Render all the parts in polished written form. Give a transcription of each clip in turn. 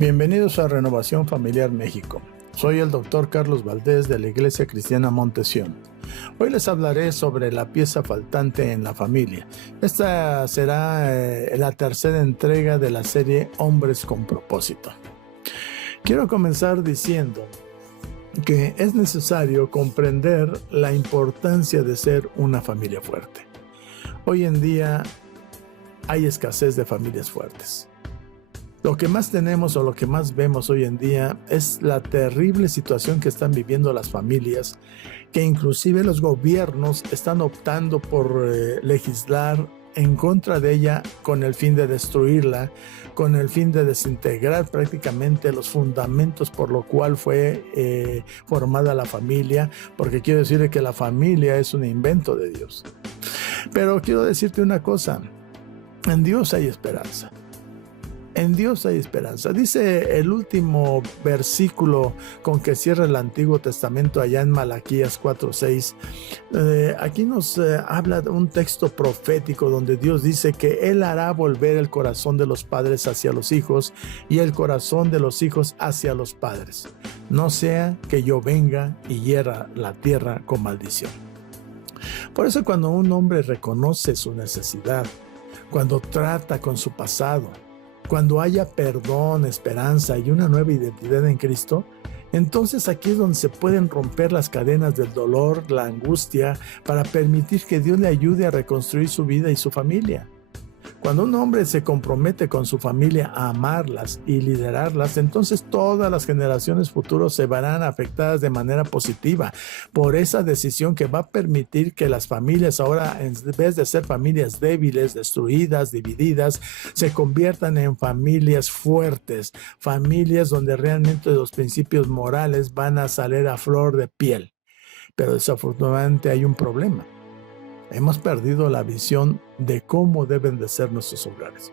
Bienvenidos a Renovación Familiar México. Soy el Dr. Carlos Valdés de la Iglesia Cristiana Montesión. Hoy les hablaré sobre la pieza faltante en la familia. Esta será la tercera entrega de la serie Hombres con Propósito. Quiero comenzar diciendo que es necesario comprender la importancia de ser una familia fuerte. Hoy en día hay escasez de familias fuertes. Lo que más tenemos o lo que más vemos hoy en día es la terrible situación que están viviendo las familias, que inclusive los gobiernos están optando por legislar en contra de ella con el fin de destruirla, con el fin de desintegrar prácticamente los fundamentos por lo cual fue formada la familia, porque quiero decirle que la familia es un invento de Dios. Pero quiero decirte una cosa, en Dios hay esperanza. En Dios hay esperanza. Dice el último versículo con que cierra el Antiguo Testamento allá en Malaquías 4:6. Aquí nos habla de un texto profético donde Dios dice que Él hará volver el corazón de los padres hacia los hijos y el corazón de los hijos hacia los padres. No sea que yo venga y hiera la tierra con maldición. Por eso cuando un hombre reconoce su necesidad, cuando trata con su pasado, cuando haya perdón, esperanza y una nueva identidad en Cristo, entonces aquí es donde se pueden romper las cadenas del dolor, la angustia, para permitir que Dios le ayude a reconstruir su vida y su familia. Cuando un hombre se compromete con su familia a amarlas y liderarlas, entonces todas las generaciones futuras se verán afectadas de manera positiva por esa decisión que va a permitir que las familias ahora, en vez de ser familias débiles, destruidas, divididas, se conviertan en familias fuertes, familias donde realmente los principios morales van a salir a flor de piel. Pero desafortunadamente hay un problema. Hemos perdido la visión de cómo deben de ser nuestros hogares.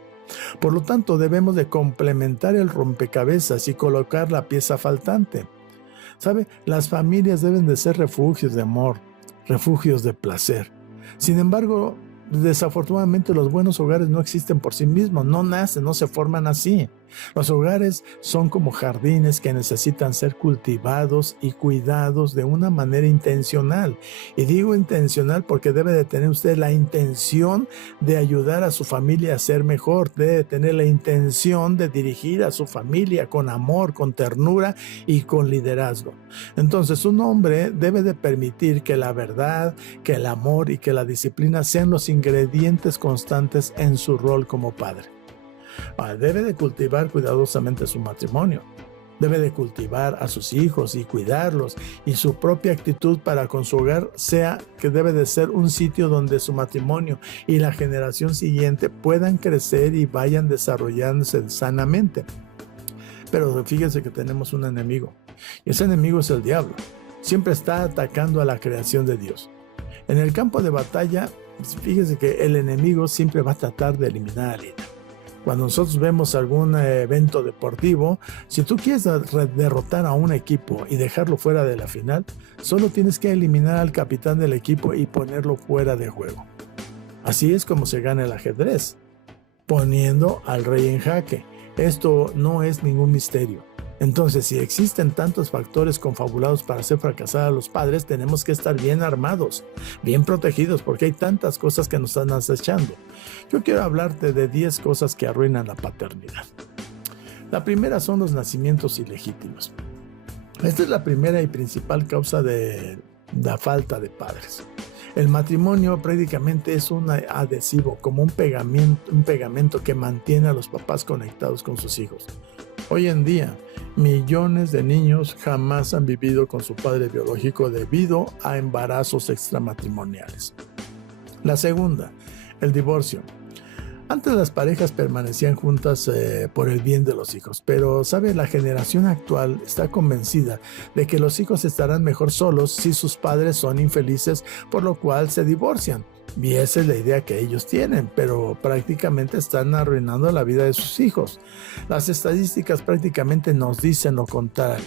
Por lo tanto, debemos de complementar el rompecabezas y colocar la pieza faltante. ¿Sabe? Las familias deben de ser refugios de amor, refugios de placer. Sin embargo, desafortunadamente los buenos hogares no existen por sí mismos, no nacen, no se forman así. Los hogares son como jardines que necesitan ser cultivados y cuidados de una manera intencional. Y digo intencional porque debe de tener usted la intención de ayudar a su familia a ser mejor, debe de tener la intención de dirigir a su familia con amor, con ternura y con liderazgo. Entonces, un hombre debe de permitir que la verdad, que el amor y que la disciplina sean los ingredientes constantes en su rol como padre. Debe de cultivar cuidadosamente su matrimonio. Debe de cultivar a sus hijos y cuidarlos, y su propia actitud para con su hogar sea que debe de ser un sitio donde su matrimonio y la generación siguiente puedan crecer y vayan desarrollándose sanamente. Pero fíjense que tenemos un enemigo, y ese enemigo es el diablo. Siempre está atacando a la creación de Dios. En el campo de batalla, fíjense que el enemigo siempre va a tratar de eliminar al líder. Cuando nosotros vemos algún evento deportivo, si tú quieres derrotar a un equipo y dejarlo fuera de la final, solo tienes que eliminar al capitán del equipo y ponerlo fuera de juego. Así es como se gana el ajedrez, poniendo al rey en jaque. Esto no es ningún misterio. Entonces, si existen tantos factores confabulados para hacer fracasar a los padres, tenemos que estar bien armados, bien protegidos, porque hay tantas cosas que nos están acechando. Yo quiero hablarte de 10 cosas que arruinan la paternidad. La primera son los nacimientos ilegítimos. Esta es la primera y principal causa de la falta de padres. El matrimonio prácticamente es un adhesivo, como un pegamento que mantiene a los papás conectados con sus hijos. Hoy en día, millones de niños jamás han vivido con su padre biológico debido a embarazos extramatrimoniales. La segunda, el divorcio. Antes las parejas permanecían juntas por el bien de los hijos, pero ¿sabe? La generación actual está convencida de que los hijos estarán mejor solos si sus padres son infelices, por lo cual se divorcian. Y esa es la idea que ellos tienen, pero prácticamente están arruinando la vida de sus hijos. Las estadísticas prácticamente nos dicen lo contrario.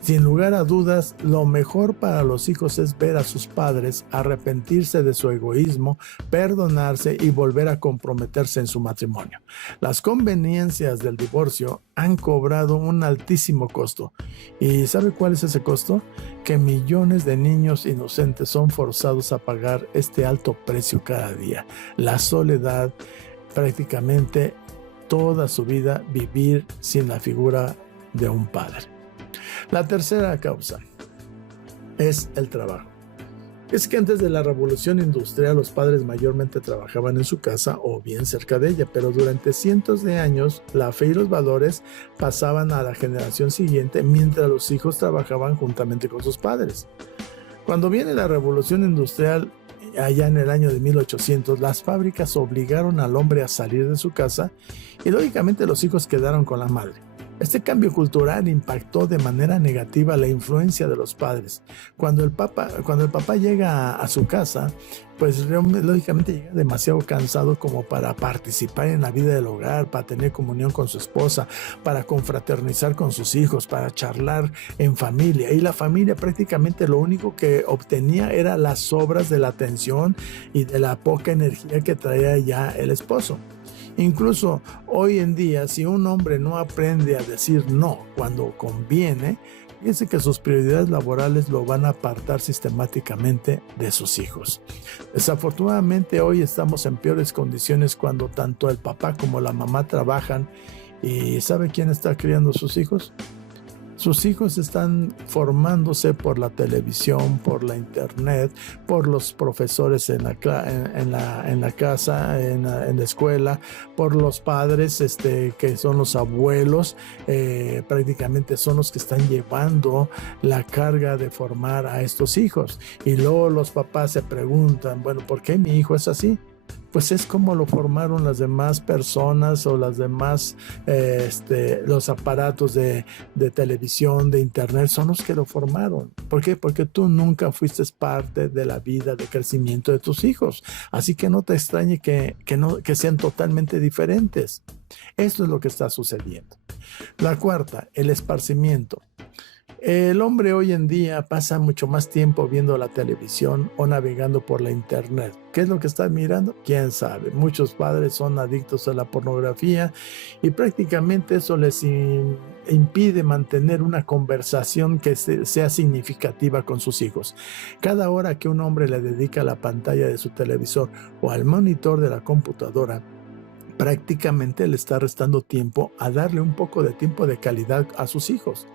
Sin lugar a dudas, lo mejor para los hijos es ver a sus padres arrepentirse de su egoísmo, perdonarse y volver a comprometerse en su matrimonio. Las conveniencias del divorcio han cobrado un altísimo costo. ¿Y sabe cuál es ese costo? Que millones de niños inocentes son forzados a pagar este alto precio cada día. La soledad, prácticamente toda su vida vivir sin la figura de un padre. La tercera causa es el trabajo. Es que antes de la revolución industrial los padres mayormente trabajaban en su casa o bien cerca de ella, pero durante cientos de años la fe y los valores pasaban a la generación siguiente mientras los hijos trabajaban juntamente con sus padres. Cuando viene la revolución industrial, allá en el año de 1800, las fábricas obligaron al hombre a salir de su casa y lógicamente los hijos quedaron con la madre. Este cambio cultural impactó de manera negativa la influencia de los padres. Cuando el papá llega a su casa, pues lógicamente llega demasiado cansado como para participar en la vida del hogar, para tener comunión con su esposa, para confraternizar con sus hijos, para charlar en familia. Y la familia prácticamente lo único que obtenía era las sobras de la atención y de la poca energía que traía ya el esposo. Incluso hoy en día, si un hombre no aprende a decir no cuando conviene, fíjese que sus prioridades laborales lo van a apartar sistemáticamente de sus hijos. Desafortunadamente hoy estamos en peores condiciones cuando tanto el papá como la mamá trabajan. ¿Y sabe quién está criando a sus hijos? Sus hijos están formándose por la televisión, por la internet, por los profesores en la casa, en la escuela, por los padres que son los abuelos, prácticamente son los que están llevando la carga de formar a estos hijos. Y luego los papás se preguntan, bueno, ¿por qué mi hijo es así? Pues es como lo formaron las demás personas o las demás, los aparatos de televisión, de internet, son los que lo formaron. ¿Por qué? Porque tú nunca fuiste parte de la vida de crecimiento de tus hijos. Así que no te extrañe que sean totalmente diferentes. Esto es lo que está sucediendo. La cuarta, el esparcimiento. El hombre hoy en día pasa mucho más tiempo viendo la televisión o navegando por la internet. ¿Qué es lo que está mirando? ¿Quién sabe? Muchos padres son adictos a la pornografía y prácticamente eso les impide mantener una conversación que sea significativa con sus hijos. Cada hora que un hombre le dedica a la pantalla de su televisor o al monitor de la computadora, prácticamente le está restando tiempo a darle un poco de tiempo de calidad a sus hijos.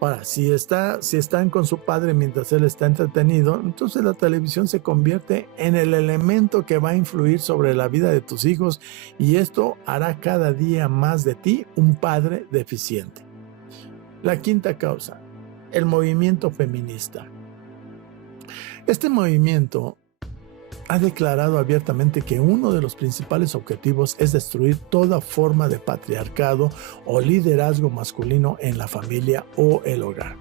Ahora, si están con su padre mientras él está entretenido, entonces la televisión se convierte en el elemento que va a influir sobre la vida de tus hijos y esto hará cada día más de ti un padre deficiente. La quinta causa, el movimiento feminista. Este movimiento ha declarado abiertamente que uno de los principales objetivos es destruir toda forma de patriarcado o liderazgo masculino en la familia o el hogar.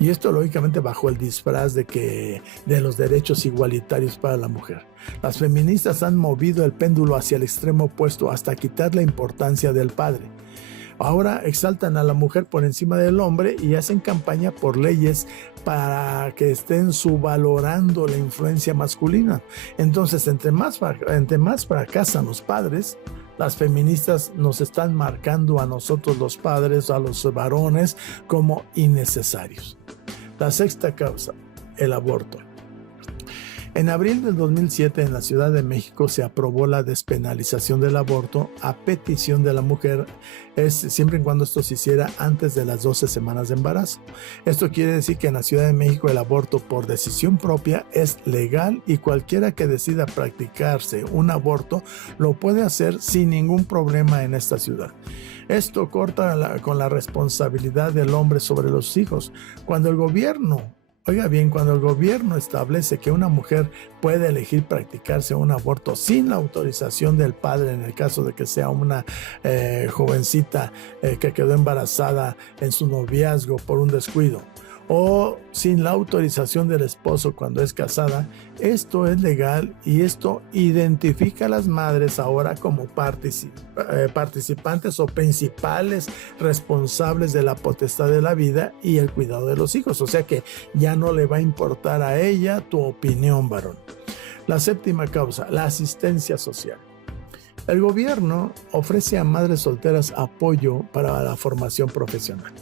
Y esto lógicamente bajo el disfraz de los derechos igualitarios para la mujer. Las feministas han movido el péndulo hacia el extremo opuesto hasta quitar la importancia del padre. Ahora exaltan a la mujer por encima del hombre y hacen campaña por leyes para que estén subvalorando la influencia masculina. Entonces, entre más fracasan los padres, las feministas nos están marcando a nosotros los padres, a los varones, como innecesarios. La sexta causa, el aborto. En abril del 2007 en la Ciudad de México se aprobó la despenalización del aborto a petición de la mujer, siempre y cuando esto se hiciera antes de las 12 semanas de embarazo. Esto quiere decir que en la Ciudad de México el aborto por decisión propia es legal y cualquiera que decida practicarse un aborto lo puede hacer sin ningún problema en esta ciudad. Esto corta con la responsabilidad del hombre sobre los hijos. Cuando el gobierno establece que una mujer puede elegir practicarse un aborto sin la autorización del padre en el caso de que sea una jovencita que quedó embarazada en su noviazgo por un descuido, o sin la autorización del esposo cuando es casada, esto es legal y esto identifica a las madres ahora como participantes o principales responsables de la potestad de la vida y el cuidado de los hijos. O sea que ya no le va a importar a ella tu opinión, varón. La séptima causa, la asistencia social. El gobierno ofrece a madres solteras apoyo para la formación profesional.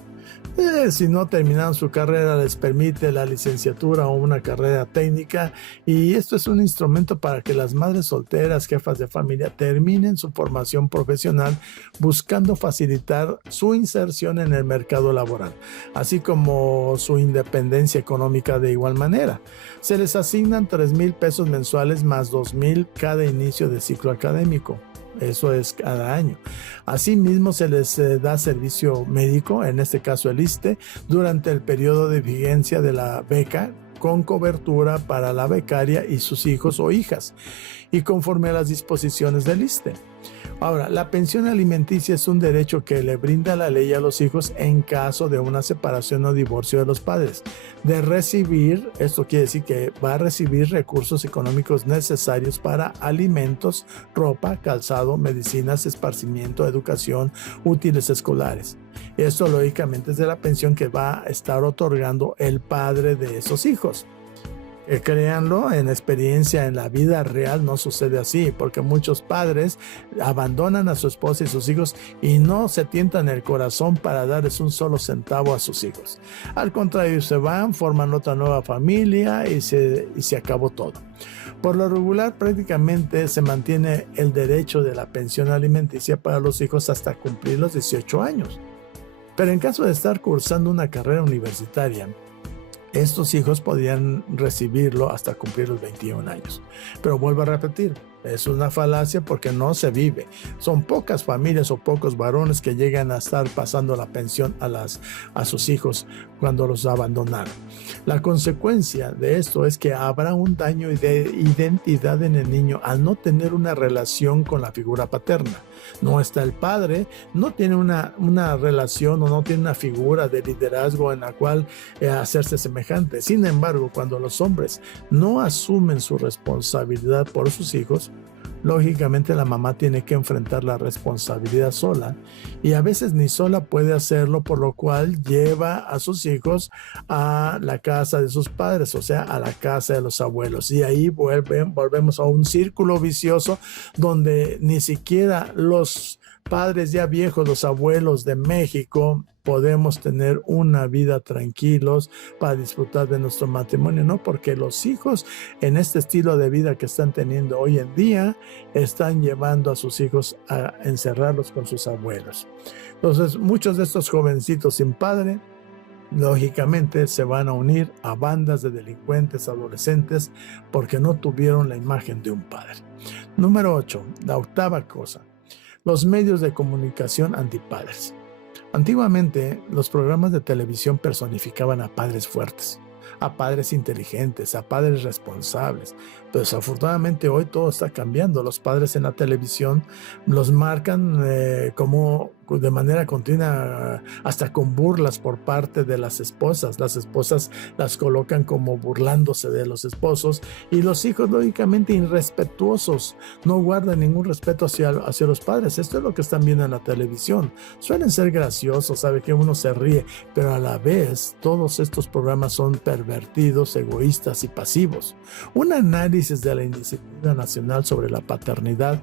Si no terminaron su carrera, les permite la licenciatura o una carrera técnica, y esto es un instrumento para que las madres solteras, jefas de familia, terminen su formación profesional, buscando facilitar su inserción en el mercado laboral, así como su independencia económica de igual manera. Se les asignan 3,000 pesos mensuales más 2,000 cada inicio de ciclo académico. Eso es cada año. Asimismo, se les da servicio médico, en este caso el ISSSTE, durante el periodo de vigencia de la beca, con cobertura para la becaria y sus hijos o hijas, y conforme a las disposiciones del ISSSTE. Ahora, la pensión alimenticia es un derecho que le brinda la ley a los hijos en caso de una separación o divorcio de los padres. De recibir, esto quiere decir que va a recibir recursos económicos necesarios para alimentos, ropa, calzado, medicinas, esparcimiento, educación, útiles escolares. Esto lógicamente es de la pensión que va a estar otorgando el padre de esos hijos. Créanlo, en experiencia en la vida real no sucede así, porque muchos padres abandonan a su esposa y sus hijos y no se tientan el corazón para darles un solo centavo a sus hijos. Al contrario, se van, forman otra nueva familia y se acabó todo. Por lo regular, prácticamente se mantiene el derecho de la pensión alimenticia para los hijos hasta cumplir los 18 años. Pero en caso de estar cursando una carrera universitaria, estos hijos podían recibirlo hasta cumplir los 21 años. Pero vuelvo a repetir, es una falacia porque no se vive. Son pocas familias o pocos varones que llegan a estar pasando la pensión a sus hijos cuando los abandonaron. La consecuencia de esto es que habrá un daño de identidad en el niño al no tener una relación con la figura paterna. No está el padre, no tiene una relación o no tiene una figura de liderazgo en la cual hacerse semejante. Sin embargo, cuando los hombres no asumen su responsabilidad por sus hijos, lógicamente la mamá tiene que enfrentar la responsabilidad sola, y a veces ni sola puede hacerlo, por lo cual lleva a sus hijos a la casa de sus padres, o sea, a la casa de los abuelos, y ahí volvemos a un círculo vicioso donde ni siquiera los padres ya viejos, los abuelos de México, podemos tener una vida tranquilos para disfrutar de nuestro matrimonio, ¿no? Porque los hijos en este estilo de vida que están teniendo hoy en día están llevando a sus hijos a encerrarlos con sus abuelos. Entonces, muchos de estos jovencitos sin padre, lógicamente se van a unir a bandas de delincuentes adolescentes porque no tuvieron la imagen de un padre. Número 8, la octava cosa, los medios de comunicación antipadres. Antiguamente, los programas de televisión personificaban a padres fuertes, a padres inteligentes, a padres responsables. Pero desafortunadamente hoy todo está cambiando. Los padres en la televisión los marcan como de manera continua, hasta con burlas por parte de las esposas. Las esposas las colocan como burlándose de los esposos, y los hijos lógicamente irrespetuosos, no guardan ningún respeto hacia los padres. Esto es lo que están viendo en la televisión. Suelen ser graciosos, sabe que uno se ríe, pero a la vez todos estos programas son pervertidos, egoístas y pasivos. Un análisis de la Indisciplina Nacional sobre la Paternidad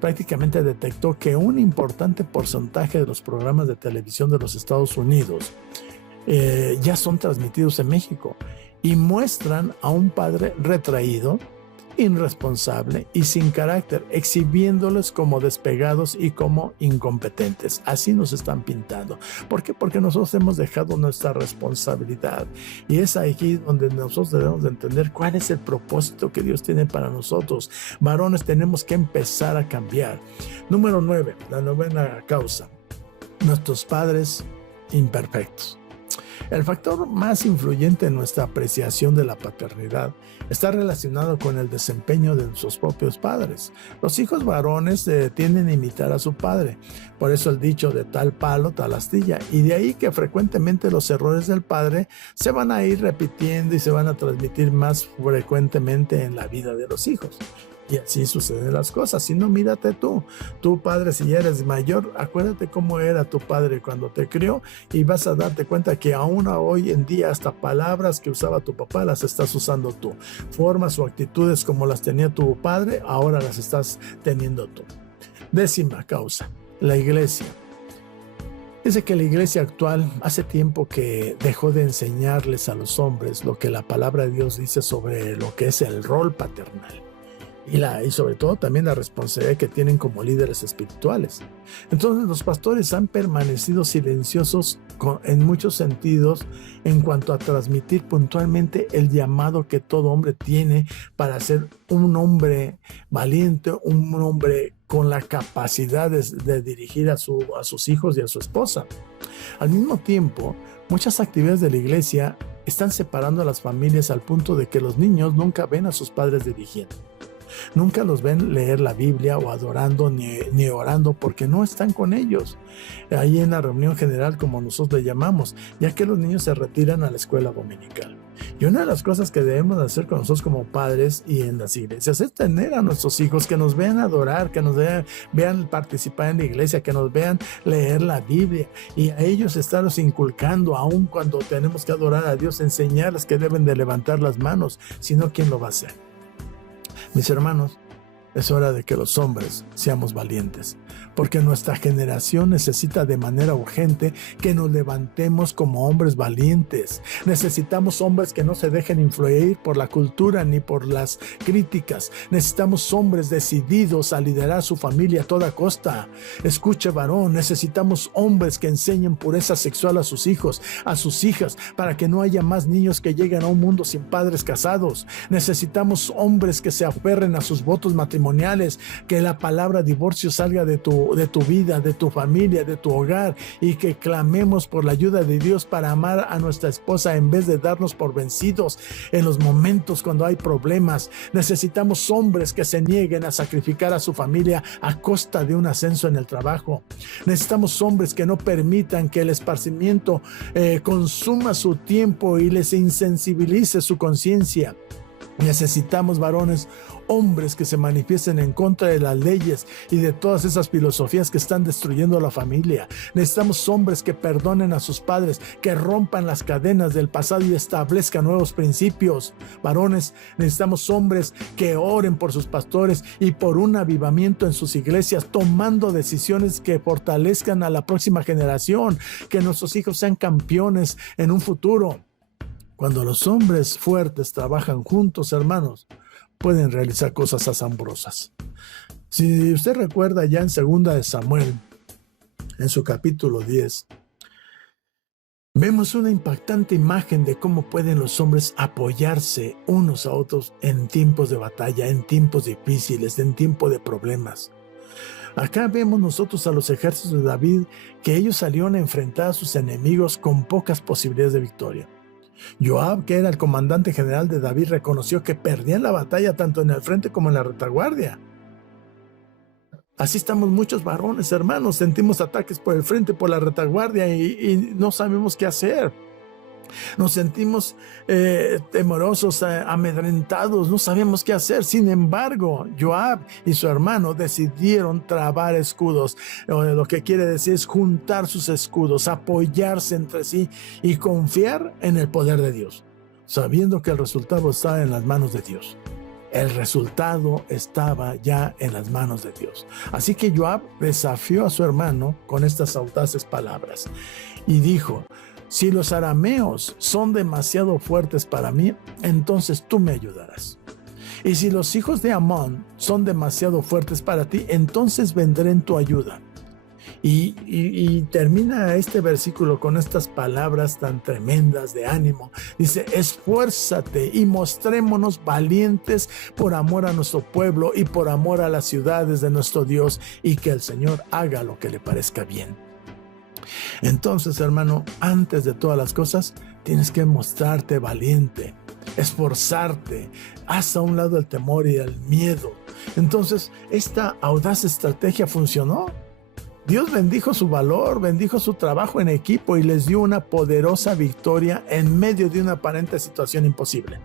prácticamente detectó que un importante porcentaje de los programas de televisión de los Estados Unidos ya son transmitidos en México y muestran a un padre retraído, irresponsable y sin carácter, exhibiéndoles como despegados y como incompetentes. Así nos están pintando. ¿Por qué? Porque nosotros hemos dejado nuestra responsabilidad, y es aquí donde nosotros debemos de entender cuál es el propósito que Dios tiene para nosotros. Varones, tenemos que empezar a cambiar. Número 9, la novena causa, nuestros padres imperfectos. El factor más influyente en nuestra apreciación de la paternidad está relacionado con el desempeño de sus propios padres. Los hijos varones tienden a imitar a su padre, por eso el dicho de tal palo, tal astilla, y de ahí que frecuentemente los errores del padre se van a ir repitiendo y se van a transmitir más frecuentemente en la vida de los hijos. Y así suceden las cosas. Si no, mírate tú. Tu padre, si ya eres mayor, acuérdate cómo era tu padre cuando te crió y vas a darte cuenta que aún hoy en día hasta palabras que usaba tu papá las estás usando tú. Formas o actitudes como las tenía tu padre, ahora las estás teniendo tú. 10ª causa, la iglesia. Dice que la iglesia actual hace tiempo que dejó de enseñarles a los hombres lo que la palabra de Dios dice sobre lo que es el rol paternal. Y sobre todo también la responsabilidad que tienen como líderes espirituales. Entonces los pastores han permanecido silenciosos en muchos sentidos en cuanto a transmitir puntualmente el llamado que todo hombre tiene para ser un hombre valiente, un hombre con la capacidad de dirigir a sus hijos y a su esposa. Al mismo tiempo, muchas actividades de la iglesia están separando a las familias al punto de que los niños nunca ven a sus padres dirigiendo. Nunca los ven leer la Biblia o adorando ni orando porque no están con ellos ahí en la reunión general, como nosotros le llamamos, ya que los niños se retiran a la escuela dominical. Y una de las cosas que debemos hacer con nosotros como padres y en las iglesias es tener a nuestros hijos que nos vean adorar, que nos vean participar en la iglesia, que nos vean leer la Biblia, y a ellos estarlos inculcando, aun cuando tenemos que adorar a Dios, enseñarles que deben de levantar las manos, sino ¿quién lo va a hacer? Mis hermanos, es hora de que los hombres seamos valientes, porque nuestra generación necesita de manera urgente que nos levantemos como hombres valientes. Necesitamos hombres que no se dejen influir por la cultura ni por las críticas. Necesitamos hombres decididos a liderar su familia a toda costa. Escuche, varón, necesitamos hombres que enseñen pureza sexual a sus hijos, a sus hijas, para que no haya más niños que lleguen a un mundo sin padres casados. Necesitamos hombres que se aferren a sus votos matrimoniales, que la palabra divorcio salga de tu vida, de tu familia, de tu hogar, y que clamemos por la ayuda de Dios para amar a nuestra esposa en vez de darnos por vencidos en los momentos cuando hay problemas. Necesitamos hombres que se nieguen a sacrificar a su familia a costa de un ascenso en el trabajo. Necesitamos hombres que no permitan que el esparcimiento consuma su tiempo y les insensibilice su conciencia. Necesitamos varones, hombres que se manifiesten en contra de las leyes y de todas esas filosofías que están destruyendo la familia. Necesitamos hombres que perdonen a sus padres, que rompan las cadenas del pasado y establezcan nuevos principios. Varones, necesitamos hombres que oren por sus pastores y por un avivamiento en sus iglesias, tomando decisiones que fortalezcan a la próxima generación, que nuestros hijos sean campeones en un futuro. Cuando los hombres fuertes trabajan juntos, hermanos, pueden realizar cosas asombrosas. Si usted recuerda ya en 2 de Samuel, en su capítulo 10, vemos una impactante imagen de cómo pueden los hombres apoyarse unos a otros en tiempos de batalla, en tiempos difíciles, en tiempos de problemas. Acá vemos nosotros a los ejércitos de David que ellos salieron a enfrentar a sus enemigos con pocas posibilidades de victoria. Joab, que era el comandante general de David, reconoció que perdían la batalla tanto en el frente como en la retaguardia. Así estamos muchos varones, hermanos, sentimos ataques por el frente, por la retaguardia y no sabemos qué hacer. Nos sentimos temorosos, amedrentados, no sabemos qué hacer. Sin embargo, Joab y su hermano decidieron trabar escudos. Lo que quiere decir es juntar sus escudos, apoyarse entre sí y confiar en el poder de Dios, sabiendo que el resultado está en las manos de Dios. El resultado estaba ya en las manos de Dios. Así que Joab desafió a su hermano con estas audaces palabras y dijo: si los arameos son demasiado fuertes para mí, entonces tú me ayudarás. Y si los hijos de Amón son demasiado fuertes para ti, entonces vendré en tu ayuda. Y termina este versículo con estas palabras tan tremendas de ánimo. Dice: esfuérzate y mostrémonos valientes por amor a nuestro pueblo y por amor a las ciudades de nuestro Dios, y que el Señor haga lo que le parezca bien. Entonces, hermano, antes de todas las cosas, tienes que mostrarte valiente, esforzarte, haz a un lado el temor y el miedo. Entonces, esta audaz estrategia funcionó. Dios bendijo su valor, bendijo su trabajo en equipo y les dio una poderosa victoria en medio de una aparente situación imposible.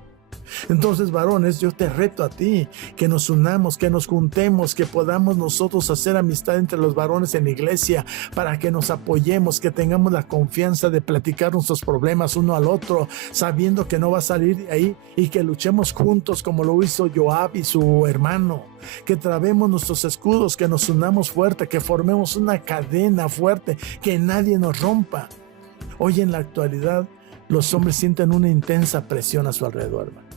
Entonces, varones, yo te reto a ti, que nos unamos, que nos juntemos, que podamos nosotros hacer amistad entre los varones en la iglesia, para que nos apoyemos, que tengamos la confianza de platicar nuestros problemas uno al otro, sabiendo que no va a salir de ahí, y que luchemos juntos como lo hizo Joab y su hermano, que trabemos nuestros escudos, que nos unamos fuerte, que formemos una cadena fuerte, que nadie nos rompa. Hoy en la actualidad, los hombres sienten una intensa presión a su alrededor, hermano.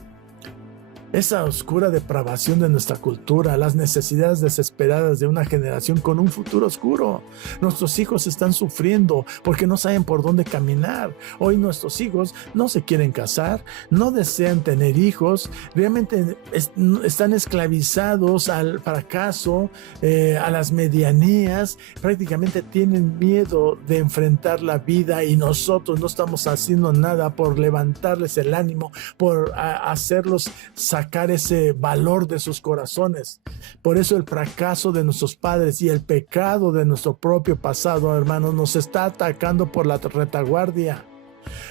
Esa oscura depravación de nuestra cultura, las necesidades desesperadas de una generación con un futuro oscuro. Nuestros hijos están sufriendo porque no saben por dónde caminar. Hoy nuestros hijos no se quieren casar, no desean tener hijos, realmente están esclavizados al fracaso, a las medianías, prácticamente tienen miedo de enfrentar la vida, y nosotros no estamos haciendo nada por levantarles el ánimo, por hacerlos sacar ese valor de sus corazones. Por eso el fracaso de nuestros padres y el pecado de nuestro propio pasado, hermanos, nos está atacando por la retaguardia.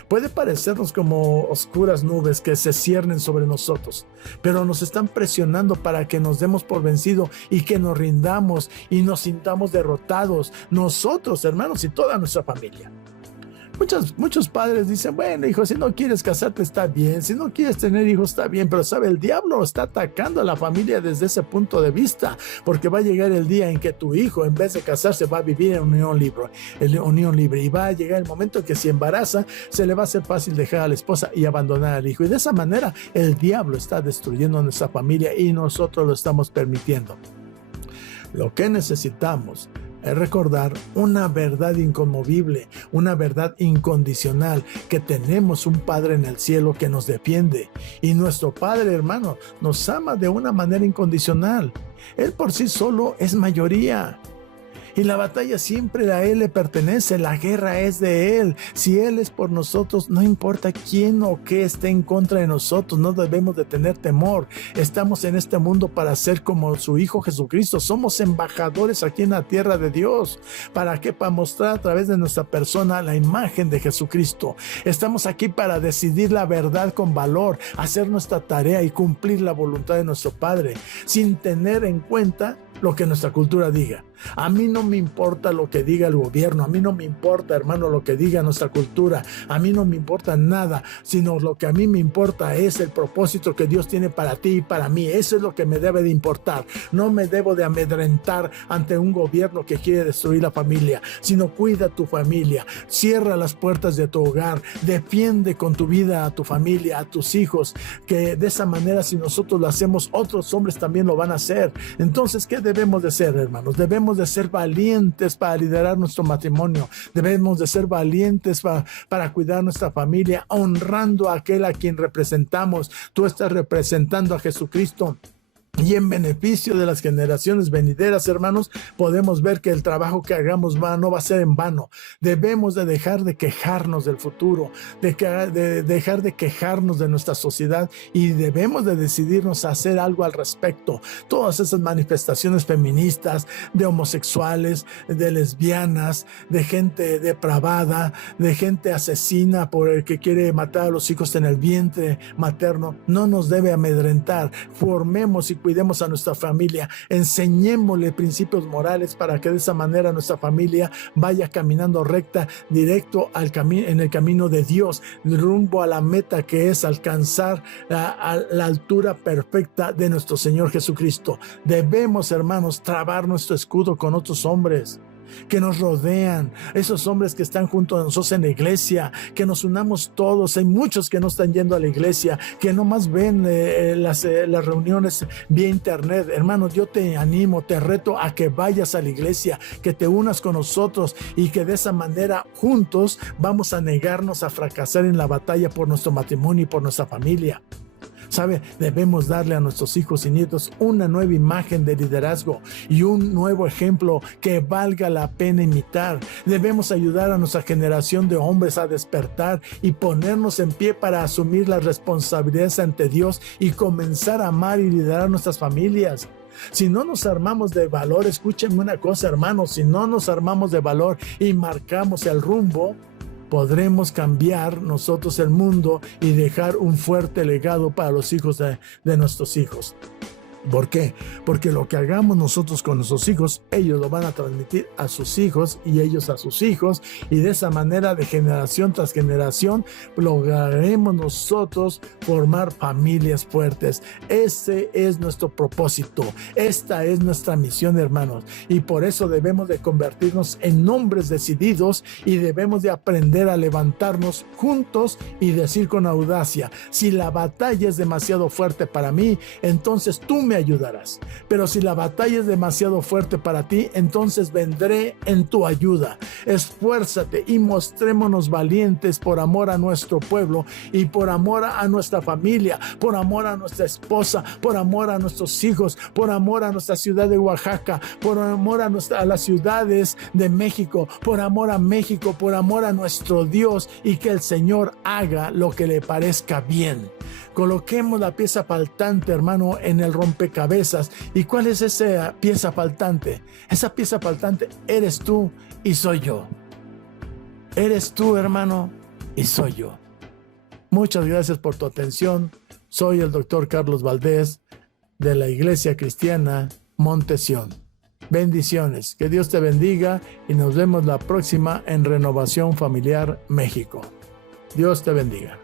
Puede parecernos como oscuras nubes que se ciernen sobre nosotros, pero nos están presionando para que nos demos por vencido y que nos rindamos y nos sintamos derrotados, nosotros, hermanos, y toda nuestra familia. Muchos padres dicen, bueno, hijo, si no quieres casarte está bien, si no quieres tener hijos está bien, pero sabe, el diablo está atacando a la familia desde ese punto de vista, porque va a llegar el día en que tu hijo, en vez de casarse, va a vivir en unión libre, y va a llegar el momento en que si embaraza, se le va a hacer fácil dejar a la esposa y abandonar al hijo, y de esa manera el diablo está destruyendo a nuestra familia y nosotros lo estamos permitiendo. Lo que necesitamos es recordar una verdad inconmovible, una verdad incondicional, que tenemos un Padre en el cielo que nos defiende, y nuestro Padre, hermano, nos ama de una manera incondicional. Él por sí solo es mayoría. Y la batalla siempre a Él le pertenece, la guerra es de Él. Si Él es por nosotros, no importa quién o qué esté en contra de nosotros, no debemos de tener temor. Estamos en este mundo para ser como su Hijo Jesucristo. Somos embajadores aquí en la tierra de Dios. ¿Para qué? Para mostrar a través de nuestra persona la imagen de Jesucristo. Estamos aquí para decidir la verdad con valor, hacer nuestra tarea y cumplir la voluntad de nuestro Padre, sin tener en cuenta lo que nuestra cultura diga. A mí no me importa lo que diga el gobierno, a mí no me importa, hermano, lo que diga nuestra cultura, a mí no me importa nada, sino lo que a mí me importa es el propósito que Dios tiene para ti y para mí. Eso es lo que me debe de importar. No me debo de amedrentar ante un gobierno que quiere destruir la familia, sino cuida tu familia, cierra las puertas de tu hogar, defiende con tu vida a tu familia, a tus hijos, que de esa manera, si nosotros lo hacemos, otros hombres también lo van a hacer. Entonces, ¿qué debemos de hacer, hermanos? Debemos de ser valientes para liderar nuestro matrimonio. Debemos de ser valientes para cuidar nuestra familia, honrando a aquel a quien representamos. Tú estás representando a Jesucristo. Y en beneficio de las generaciones venideras, hermanos, podemos ver que el trabajo que hagamos no va a ser en vano. Debemos de dejar de quejarnos del futuro, de dejar de quejarnos de nuestra sociedad, y debemos de decidirnos a hacer algo al respecto. Todas esas manifestaciones feministas, de homosexuales, de lesbianas, de gente depravada, de gente asesina por el que quiere matar a los hijos en el vientre materno, no nos debe amedrentar. Formemos y cuidemos a nuestra familia, enseñémosle principios morales para que de esa manera nuestra familia vaya caminando recta, directo en el camino de Dios, rumbo a la meta que es alcanzar a la altura perfecta de nuestro Señor Jesucristo. Debemos, hermanos, trabar nuestro escudo con otros hombres que nos rodean, esos hombres que están junto a nosotros en la iglesia, que nos unamos todos. Hay muchos que no están yendo a la iglesia, que nomás ven las reuniones vía internet. Hermanos, yo te animo, te reto a que vayas a la iglesia, que te unas con nosotros, y que de esa manera juntos vamos a negarnos a fracasar en la batalla por nuestro matrimonio y por nuestra familia. ¿Sabe? Debemos darle a nuestros hijos y nietos una nueva imagen de liderazgo y un nuevo ejemplo que valga la pena imitar. Debemos ayudar a nuestra generación de hombres a despertar y ponernos en pie para asumir las responsabilidades ante Dios y comenzar a amar y liderar nuestras familias. Si no nos armamos de valor, escúchenme una cosa, hermanos, si no nos armamos de valor y marcamos el rumbo, podremos cambiar nosotros el mundo y dejar un fuerte legado para los hijos de nuestros hijos. ¿Por qué? Porque lo que hagamos nosotros con nuestros hijos, ellos lo van a transmitir a sus hijos y ellos a sus hijos, y de esa manera, de generación tras generación, lograremos nosotros formar familias fuertes. Ese es nuestro propósito, esta es nuestra misión, hermanos, y por eso debemos de convertirnos en hombres decididos y debemos de aprender a levantarnos juntos y decir con audacia: si la batalla es demasiado fuerte para mí, entonces tú me ayudarás. Pero si la batalla es demasiado fuerte para ti, entonces vendré en tu ayuda. Esfuérzate y mostrémonos valientes por amor a nuestro pueblo y por amor a nuestra familia, por amor a nuestra esposa, por amor a nuestros hijos, por amor a nuestra ciudad de Oaxaca, por amor a las ciudades de México, por amor a México, por amor a nuestro Dios, y que el Señor haga lo que le parezca bien. Coloquemos la pieza faltante, hermano, en el rompecabezas. ¿Y cuál es esa pieza faltante? Esa pieza faltante eres tú y soy yo. Eres tú, hermano, y soy yo. Muchas gracias por tu atención. Soy el doctor Carlos Valdés de la Iglesia Cristiana Monte Sión. Bendiciones, que Dios te bendiga y nos vemos la próxima en Renovación Familiar México. Dios te bendiga.